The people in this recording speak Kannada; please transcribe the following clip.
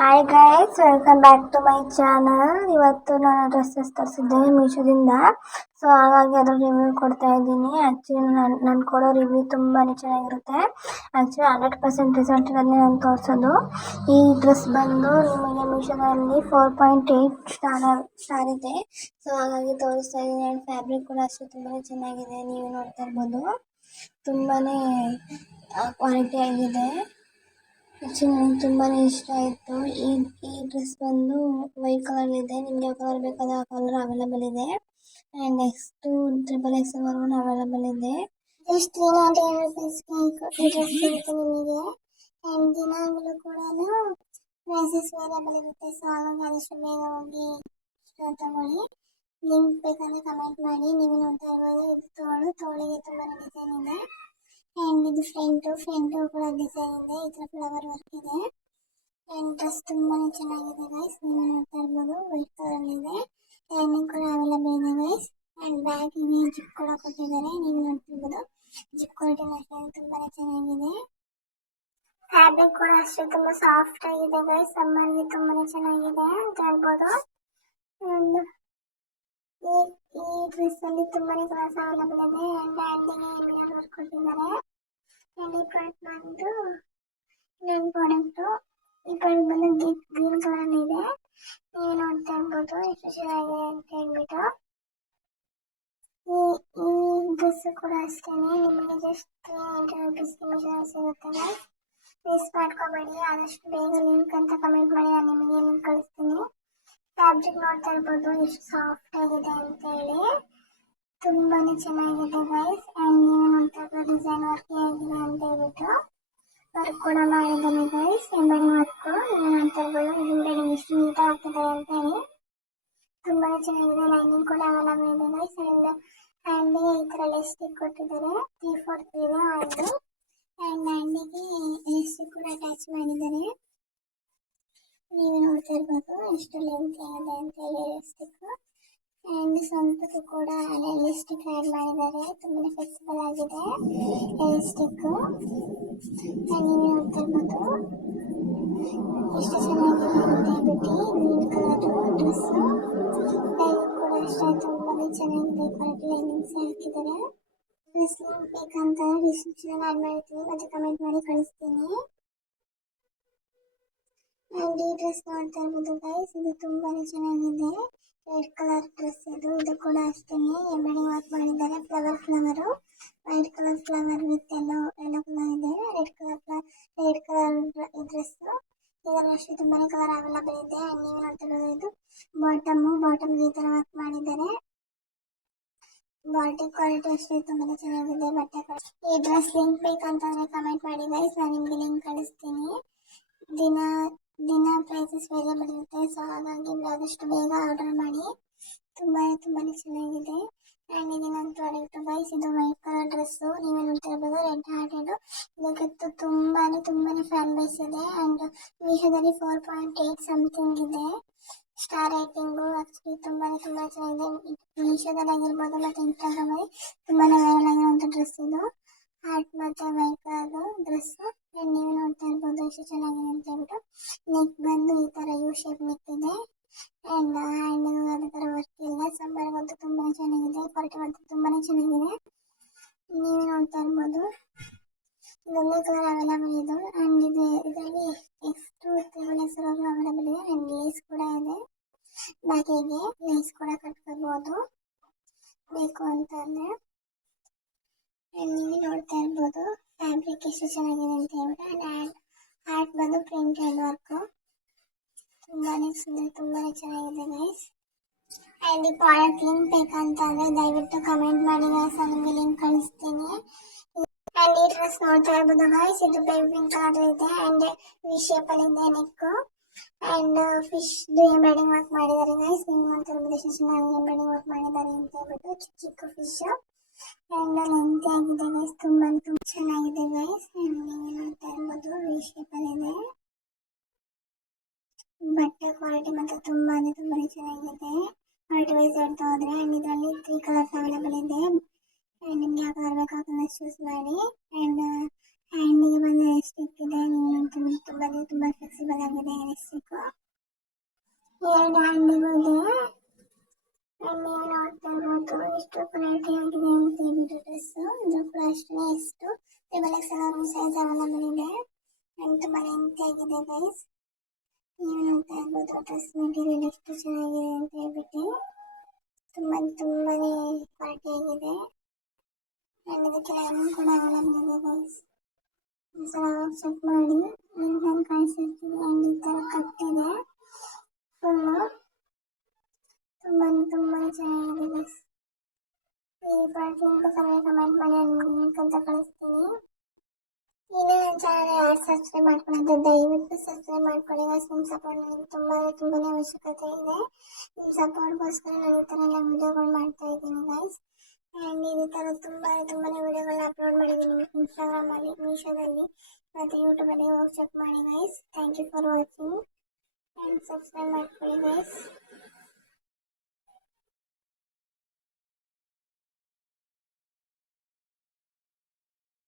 Hi guys, welcome back to my channel. ಇವತ್ತು ನಾನು ಡ್ರೆಸ್ಸಸ್ ತರಿಸಿದ್ದೇನೆ ಮೀಶೋದಿಂದ. ಸೊ ಹಾಗಾಗಿ ಅದ್ರ ರಿವ್ಯೂ ಕೊಡ್ತಾ ಇದ್ದೀನಿ. ಆ್ಯಕ್ಚುಲಿ ನಾನು ಕೊಡೋ ರಿವ್ಯೂ ತುಂಬಾ ಚೆನ್ನಾಗಿರುತ್ತೆ. ಆ್ಯಕ್ಚುಲಿ 100% ರಿಸಲ್ಟ್ ಇರೋದನ್ನೇ ನಾನು ತೋರಿಸೋದು. ಈ ಡ್ರೆಸ್ ಬಂದು ನಿಮಗೆ ಮೀಶೋದಲ್ಲಿ 4.8 ಸ್ಟಾರ್ ಇದೆ. ಸೊ ಹಾಗಾಗಿ ತೋರಿಸ್ತಾ ಇದ್ದೀನಿ. ಆ್ಯಂಡ್ ಫ್ಯಾಬ್ರಿಕ್ ಕೂಡ ಅಷ್ಟೇ ತುಂಬಾ ಚೆನ್ನಾಗಿದೆ. ನೀವು ನೋಡ್ತಾ ಇರ್ಬೋದು, ತುಂಬಾ ಕ್ವಾಲಿಟಿ ಆಗಿದೆ. ಆ್ಯಕ್ಚುಲಿ ನನಗೆ ತುಂಬಾ ಇಷ್ಟ ಆಯಿತು. ಈ ಡ್ರೆಸ್ ಬಂದು ವೈಟ್ ಕಲರ್ ಇದೆ. ನಿಮ್ಗೆ ಯಾವ ಕಲರ್ ಬೇಕಾದ ಆ ಕಲರ್ ಅವೈಲೇಬಲ್ ಇದೆ. ಆ್ಯಂಡ್ ನೆಕ್ಸ್ಟು XXXವರೆಗೂ ಅವೈಲೇಬಲ್ ಇದೆ. ಜಸ್ಟ್ 300 ರುಪೀಸ್ಗೆ ಈ ಡ್ರೆಸ್ ಸಿಗುತ್ತೆ ನಿಮಗೆ. ಆ್ಯಂಡ್ ದಿನಾಗಲೂ ಕೂಡ ಪ್ರೈಸಸ್ ವೇರಿಯಬಲ್ ಇರುತ್ತೆ. ಸೊ ಹಾಗಾಗಿ ಆದಷ್ಟು ಬೇಗ ಹೋಗಿ ತಗೊಳ್ಳಿ. ಲಿಂಕ್ ಬೇಕಂದ್ರೆ ಕಮೆಂಟ್ ಮಾಡಿ. ನೀವು ನೋಡ್ತಾ ಇರ್ಬೋದು, ಇದು ತೋಳಿಗೆ ತುಂಬಾ ಡಿಸೈನ್ ಇದೆ. ಆ್ಯಂಡ್ ಇದು ಫ್ರಂಟು ಕೂಡ ಡಿಸೈನ್ ಇದೆ. ಈ ಥರ ಫ್ಲವರ್ ವರ್ಕ್ ಇದೆ. ಆ್ಯಂಡ್ ಡ್ರೆಸ್ ತುಂಬಾ ಚೆನ್ನಾಗಿದೆ ಗೈಸ್. ನೀವು ನೋಡ್ತಾ ಇರ್ಬೋದು, ವೈಟ್ ಕಲರ್ ಇದೆ. ಲೈನಿಂಗ್ ಕೂಡ ಅವೈಲೇಬಲ್ ಇದೆ ಗೈಸ್. ಆ್ಯಂಡ್ ಬ್ಯಾಗಿಗೆ ಜಿಪ್ ಕೂಡ ಕೊಟ್ಟಿದ್ದಾರೆ. ನೀವು ನೋಡ್ತಿರ್ಬೋದು, ಜಿಪ್ ಕ್ವಾಲಿಟಿನ ಅಷ್ಟೇ ತುಂಬಾ ಚೆನ್ನಾಗಿದೆ. ಫ್ಯಾಬ್ರಿಕ್ ಕೂಡ ಅಷ್ಟೇ ತುಂಬಾ ಸಾಫ್ಟ್ ಆಗಿದೆ ಗೈಸ್. ಸಮ್ಮರ್ಗೆ ತುಂಬಾ ಚೆನ್ನಾಗಿದೆ ಅಂತ ಹೇಳ್ಬೋದು. ಆ್ಯಂಡ್ ಈ ಡ್ರೆಸ್ ಅಲ್ಲಿ ತುಂಬಾನೇ ಕಲರ್ಸ್ ಅವೈಲೇಬಲ್ ಇದೆ. ಆ್ಯಂಡ್ ಹ್ಯಾಂಡಿಗೆ ಮಿರರ್ ವರ್ಕ್ ಕೊಟ್ಟಿದ್ದಾರೆ. ಆ್ಯಂಡ್ ಈ ಪ್ರಾಡಕ್ಟ್ ಬಂದು ಇನ್ನೊಂದು ಪ್ರಾಡಕ್ಟು. ಈ ಪ್ರಾಡಕ್ಟ್ ಬಂದು ಗ್ರೀನ್ ಕಲರ್ ಇದೆ. ನೀವು ನೋಡ್ತಾ ಇರ್ಬೋದು ಎಷ್ಟು ಚೆನ್ನಾಗಿದೆ ಅಂತ ಹೇಳ್ಬಿಟ್ಟು. ಈ ಡ್ರೆಸ್ ಕೂಡ ಅಷ್ಟೇ ನಿಮಗೆ ಜಸ್ಟ್ 300 ರುಪೀಸ್ಗೆ ಸಿಗುತ್ತೆ. ಮಿಸ್ ಮಾಡ್ಕೋಬೇಡಿ. ಆದಷ್ಟು ಬೇಗ ಲಿಂಕ್ ಅಂತ ಕಮೆಂಟ್ ಮಾಡಿ, ನಾನು ನಿಮಗೆ ಲಿಂಕ್ ಕಳಿಸ್ತೀನಿ. ಫ್ಯಾಬ್ರಿಕ್ ನೋಡ್ತಾ ಇರ್ಬೋದು ಎಷ್ಟು ಸಾಫ್ಟ್ ಆಗಿದೆ ಅಂತ ಹೇಳಿ. ತುಂಬಾನೇ ಚೆನ್ನಾಗಿದೆ ಗೈಸ್. ಆ್ಯಂಡ್ ನೀವು ನೋಡ್ತಾ ಇರ್ಬೋದು ಡಿಸೈನ್ ವರ್ಕ್ ಹೇಗಿದೆ ಅಂತ ಹೇಳ್ಬಿಟ್ಟು. ವರ್ಕ್ ಕೂಡ ಮಾಡಿದ್ದೀನಿ ಗೈಸ್, ಎಂಬೆಡಿಂಗ್ ವರ್ಕ್. ನೀವು ನೋಡ್ತಾ ಇರ್ಬೋದು ಎಂಬೆಡಿಂಗ್ ಎಷ್ಟು ನೀಟಾಗಿ ಆಗ್ತಿದ್ದಾರೆ ಅಂತ ಹೇಳಿ. ತುಂಬಾ ಚೆನ್ನಾಗಿದೆ. ಲೈನಿಂಗ್ ಕೂಡ ಅವೈಲೇಬಲ್ ಇದೆ ಗೈಸ್. ಆ್ಯಂಡ್ ಹ್ಯಾಂಡಿಗೆ ಈ ಥರ ಲೆಸ್ಟಿಕ್ ಕೊಟ್ಟಿದ್ದಾರೆ. 3/4 ಇದೆ ಹ್ಯಾಂಡು. ಆ್ಯಂಡ್ ಹ್ಯಾಂಡಿಗೆ ಲೆಸ್ಟಿಕ್ ಕೂಡ ಅಟ್ಯಾಚ್ ಮಾಡಿದ್ದಾರೆ. ನೀವು ನೋಡ್ತಾ ಇರ್ಬೋದು ಎಷ್ಟು ಲೆಂತ್ ಇದೆ ಅಂತ ಹೇಳಿ ಲೆಸ್ಟಿಕ್. ಆ್ಯಂಡ್ ಸೊಂಟಕ್ಕೂ ಕೂಡ ಲಿಸ್ಟಿಕ್ ಆ್ಯಡ್ ಮಾಡಿದ್ದಾರೆ. ತುಂಬಾ ಫ್ಲೆಕ್ಸಿಬಲ್ ಆಗಿದೆ ಲಿಸ್ಟಿಕ್. ಆ್ಯಂಡ್ ನೀವು ನೋಡ್ತಾ ಇರ್ಬೋದು ಎಷ್ಟು ಚೆನ್ನಾಗಿದೆ ಅಂತ ಹೇಳ್ಬಿಟ್ಟು. Green colour dress. ಲೈನಿಂಗ್ ಕೂಡ ಅಷ್ಟೇ ತುಂಬಾ ಚೆನ್ನಾಗಿದೆ. ಕ್ವಾಲಿಟಿ ಲೈನಿಂಗ್ಸ್ ಹಾಕಿದ್ದಾರೆ. ಡ್ರೆಸ್ ಲಿಂಕ್ ಬೇಕಂತ ಡಿಸ್ಕ್ರಿಪ್ಷನ್ ಆ್ಯಡ್ ಮಾಡ್ತೀನಿ, ಮತ್ತೆ ಕಮೆಂಟ್ ಮಾಡಿ ಕಳಿಸ್ತೀನಿ. ಆ್ಯಂಡ್ ಈ ಡ್ರೆಸ್ ನೋಡ್ತಾ ಇರ್ಬೋದು ಗೈಸ್, ಇದು ತುಂಬಾ ಚೆನ್ನಾಗಿದೆ. ರೆಡ್ ಕಲರ್ ಡ್ರೆಸ್ ಇದು ಕೂಡ ಅಷ್ಟೇ ಎಂಬ್ರಾಯ್ಡಿಂಗ್ ವರ್ಕ್ ಮಾಡಿದ್ದಾರೆ. Flower white colour flower with yellow colour ಇದೆ. Red colour dress. ಇದರಲ್ಲಿ ಅಷ್ಟೇ ತುಂಬಾನೇ ಕಲರ್ ಅವೈಲೇಬಲ್ ಇದೆ. ಆ್ಯಂಡ್ ನೀವು ನೋಡ್ತಾ ಇರೋದು ಇದು ಬಾಟಮ್ ಈ ಥರ ವರ್ಕ್ ಮಾಡಿದ್ದಾರೆ. ಬಾಡಿ ಕ್ವಾಲಿಟಿ ಅಷ್ಟೇ ತುಂಬಾ ಚೆನ್ನಾಗಿದೆ. ಬಟ್ಟೆ ಈ ಡ್ರೆಸ್ ಲಿಂಕ್ ಬೇಕಂತಂದ್ರೆ ಕಮೆಂಟ್ ಮಾಡಿ ಗೈಸ್, ನಾನು ನಿಮಗೆ ಲಿಂಕ್ ಕಳಿಸ್ತೀನಿ. ದಿನ ಪ್ರೈಸಸ್ ವೇರಿಯಬಲ್ ಇರುತ್ತೆ. ಸೊ ಹಾಗಾಗಿ ಆದಷ್ಟು ಬೇಗ ಆರ್ಡರ್ ಮಾಡಿ. ತುಂಬಾನೇ ಚೆನ್ನಾಗಿದೆ. ಆ್ಯಂಡ್ ಇದನ್ನೊಂದು ಪ್ರಾಡಕ್ಟ್ ಗೈಸ್, ಇದು ವೈಟ್ ಕಲರ್ ಡ್ರೆಸ್ಸು. ನೀವೇ ನೋಡ್ತಾ ಇರ್ಬೋದು ರೆಡ್ ಹಾರ್ಟೆಡ್. ಇದಕ್ಕೆ ತುಂಬಾನೇ ಫ್ಯಾನ್ ಬೇಸ್ ಇದೆ. ಆ್ಯಂಡ್ ಮೀಶೋದಲ್ಲಿ 4.8 ಸಮಥಿಂಗ್ ಇದೆ ಸ್ಟಾರ್ ರೇಟಿಂಗು. ಆಕ್ಚುಲಿ ತುಂಬಾನೇ ಚೆನ್ನಾಗಿದೆ. ಮೀಶೋದಲ್ಲಿ ಆಗಿರ್ಬೋದು ಮತ್ತು ಇನ್ಸ್ಟಾಗ್ರಾಮಲ್ಲಿ ತುಂಬಾನೇ ವೈರಲ್ ಆಗಿರುವಂಥ ಡ್ರೆಸ್ ಇದು. ಹಾರ್ಟ್ ಮತ್ತು ವೈಟ್ ಕಲರ್ ಡ್ರೆಸ್ಸು. ಆ್ಯಂಡ್ ನೀವು ನೋಡ್ತಾ ಇರ್ಬೋದು ಎಷ್ಟು ಚೆನ್ನಾಗಿದೆ ಅಂತ ಹೇಳ್ಬಿಟ್ಟು. ನೆಕ್ ಬಂದು ಈ ಥರ ಯು ಶೇಪ್ ನೆಕ್ ಇದೆ. ಆ್ಯಂಡ್ ಹ್ಯಾಂಡ್ ಅದೇ ಥರ ವರ್ಕ್ ಇಲ್ಲ. ಸಂಬರ್ಗಂತೂ ತುಂಬಾ ಚೆನ್ನಾಗಿದೆ. ಕ್ವಾಲಿಟಿ ಮತ್ತು ತುಂಬಾ ಚೆನ್ನಾಗಿದೆ. ನೀವು ನೋಡ್ತಾ ಇರ್ಬೋದು ಇದೊಂದೇ ಕಲರ್ ಅವೈಲೇಬಲ್ ಇದೆ. ಆ್ಯಂಡ್ ಇದರಲ್ಲಿ ಎಷ್ಟು ಅವೈಲೇಬಲ್ ಇದೆ. ಆ್ಯಂಡ್ ಲೇಸ್ ಕೂಡ ಇದೆ. ಬ್ಯಾಗಿಗೆ ಲೇಸ್ ಕೂಡ ಕಟ್ಕೋಬೋದು ಬೇಕು ಅಂತಂದರೆ. ನೀವು ನೋಡ್ತಾ ಇರ್ಬೋದು ಫ್ಯಾಬ್ರಿಕ್ ಎಷ್ಟು ಚೆನ್ನಾಗಿದೆ ಅಂತ ಹೇಳ್ಬಿಟ್ಟು. ಆ್ಯಂಡ್ ಹಾರ್ಟ್ ಬಂದು ಪ್ರಿಂಟೆಡ್ ವರ್ಕು. ತುಂಬಾನೇ ಚೆನ್ನಾಗಿದೆ ಗೈಸ್. ಆ್ಯಂಡ್ ಈ ಪ್ರಾಡಕ್ಟ್ ಲಿಂಕ್ ಬೇಕಂತಂದರೆ ದಯವಿಟ್ಟು ಕಮೆಂಟ್ ಮಾಡಿ ಗೈಸ್, ನಾನು ನಿಮಗೆ ಲಿಂಕ್ ಕಳಿಸ್ತೀನಿ. ಆ್ಯಂಡ್ ಈ ಡ್ರೆಸ್ ನೋಡ್ತಾ ಇರ್ಬೋದು ಗೈಸ್, ಇದು ಬೇಬಿ ಪಿಂಕ್ ಕಲರ್ ಇದೆ. ಆ್ಯಂಡ್ ವಿ ಶೇಪಲ್ಲಿ ಇದೆ ನೆಕ್ಕು. ಆ್ಯಂಡ್ ಫಿಶ್ ಎಂಬ್ರಾಯ್ಡಿಂಗ್ ವರ್ಕ್ ಮಾಡಿದ್ದಾರೆ ಗೈಸ್. ನೀವು ನೋಡ್ತಾ ಇರ್ಬೋದು ಎಷ್ಟು ಚೆನ್ನಾಗಿ ಎಂಬ್ರಾಯ್ಡಿಂಗ್ ವರ್ಕ್ ಮಾಡಿದ್ದಾರೆ ಅಂತ ಹೇಳ್ಬಿಟ್ಟು. ಚಿಕ್ಕ ಫಿಶ್ ಆ್ಯಂಡ್ ಲೆಂತ್ ಆಗಿದೆ ಗೈಸ್. ತುಂಬಾ ಚೆನ್ನಾಗಿದೆ ಗೈಸ್. ಆ್ಯಂಡ್ ನೀವು ನೋಡ್ತಾ ಇರ್ಬೋದು ವಿ ಶೇಪಲ್ಲಿ ಇದೆ. ಬಟ್ಟೆ ಕ್ವಾಲಿಟಿ ಮತ್ತು ತುಂಬಾನೇ ಚೆನ್ನಾಗಿದೆ. ಕ್ವಾಲಿಟಿ ವೈಸ್ ಹೇಳ್ತಾ ಹೋದರೆ. ಆ್ಯಂಡ್ ಇದರಲ್ಲಿ 3 ಕಲರ್ಸ್ ಅವೈಲೇಬಲ್ ಇದೆ. ಆ್ಯಂಡ್ ನಿಮ್ಗೆ ಯಾವ ಕಲರ್ ಬೇಕು ಆ ಕಲರ್ ಚೂಸ್ ಮಾಡಿ. ಆ್ಯಂಡ್ ಹ್ಯಾಂಡಿಗೆ ಬಂದು ಎಸ್ಟಿಕ್ ಇದೆ. ನೀವು ನೋಡ್ತಾ ತುಂಬಾ ಫ್ಲೆಕ್ಸಿಬಲ್ ಆಗಿದೆ ಎಸ್ಟಿಕ್ಕು. ಎರಡು ಹ್ಯಾಂಡಿಗೂ ಇದೆ. ನೀವು ನೋಡ್ತಾ ಇರ್ಬೋದು ಎಷ್ಟು ಕ್ವಾಲಿಟಿ ಆಗಿದೆ ಅಂತ ಹೇಳ್ಬಿಟ್ಟು ಡ್ರೆಸ್ಸು. ಇದು ಕೂಡ ಅಷ್ಟೇ ಎಷ್ಟು XXL ಸೈಜ್ ಅವೈಲೇಬಲ್ ಇದೆ. ಆ್ಯಂಡ್ ತುಂಬ ಲೆಂತ್ ಆಗಿದೆ ಗೈಸ್. ನೀವು ನೋಡ್ತಾ ಇರ್ಬೋದು ಡ್ರೆಸ್ ಮೆಟೀರಿಯಲ್ ಎಷ್ಟು ಚೆನ್ನಾಗಿದೆ ಅಂತ ಹೇಳ್ಬಿಟ್ಟು. ತುಂಬಾನೇ ಕ್ವಾಲಿಟಿ ಆಗಿದೆ. ಆ್ಯಂಡ್ ಇದಕ್ಕೆ ಲೈನಿಂಗ್ ಕೂಡ ಅವೈಲೇಬಲ್ ಇದೆ ಗೈಸ್. ಚೆಕ್ ಮಾಡಿ ನೀಟಾಗಿ ಕಾಣಿಸಿರ್ತೀವಿ. ಆ್ಯಂಡ್ ಈ ಥರ ಕಟ್ಟಿದೆ ಫುಲ್ಲು. ತುಂಬಾ ಚೆನ್ನಾಗಿದೆ ಗೈಸ್. ಈ ಪ್ರಾಡಕ್ಟ್ ಬೇಕಾದ್ರೆ ಕಮೆಂಟ್ ಮಾಡಿ, ನಾನು ಲಿಂಕ್ ಅಂತ ಕಳಿಸ್ತೀನಿ. ಇನ್ನೂ ನನ್ನ ಚಾನಲ್ ಯಾರು ಸಬ್ಸ್ಕ್ರೈಬ್ ಮಾಡ್ಕೊಳ್ಳೋದು ದಯವಿಟ್ಟು ಸಬ್ಸ್ಕ್ರೈಬ್ ಮಾಡ್ಕೊಳ್ಳಿ ಗೈಸ್. ನಿಮ್ಮ ಸಪೋರ್ಟ್ ನನಗೆ ತುಂಬಾನೇ ಅವಶ್ಯಕತೆ ಇದೆ. ನಿಮ್ಮ ಸಪೋರ್ಟ್ಗೋಸ್ಕರ ನಾನು ಈ ಥರ ಎಲ್ಲ ವೀಡಿಯೋಗಳು ಮಾಡ್ತಾ ಇದ್ದೀನಿ ಗೈಸ್. ಆ್ಯಂಡ್ ಇದೇ ಥರ ತುಂಬಾನೇ ವೀಡಿಯೋಗಳನ್ನ ಅಪ್ಲೋಡ್ ಮಾಡಿದ್ದೀನಿ ಇನ್ಸ್ಟಾಗ್ರಾಮಲ್ಲಿ, ಮೀಶೋದಲ್ಲಿ ಮತ್ತು ಯೂಟ್ಯೂಬಲ್ಲಿ. ಹೋಗಿ ಚೆಕ್ ಮಾಡಿ guys. Thank you for watching and subscribe ಮಾಡ್ಕೊಳ್ಳಿ ಗೈಸ್.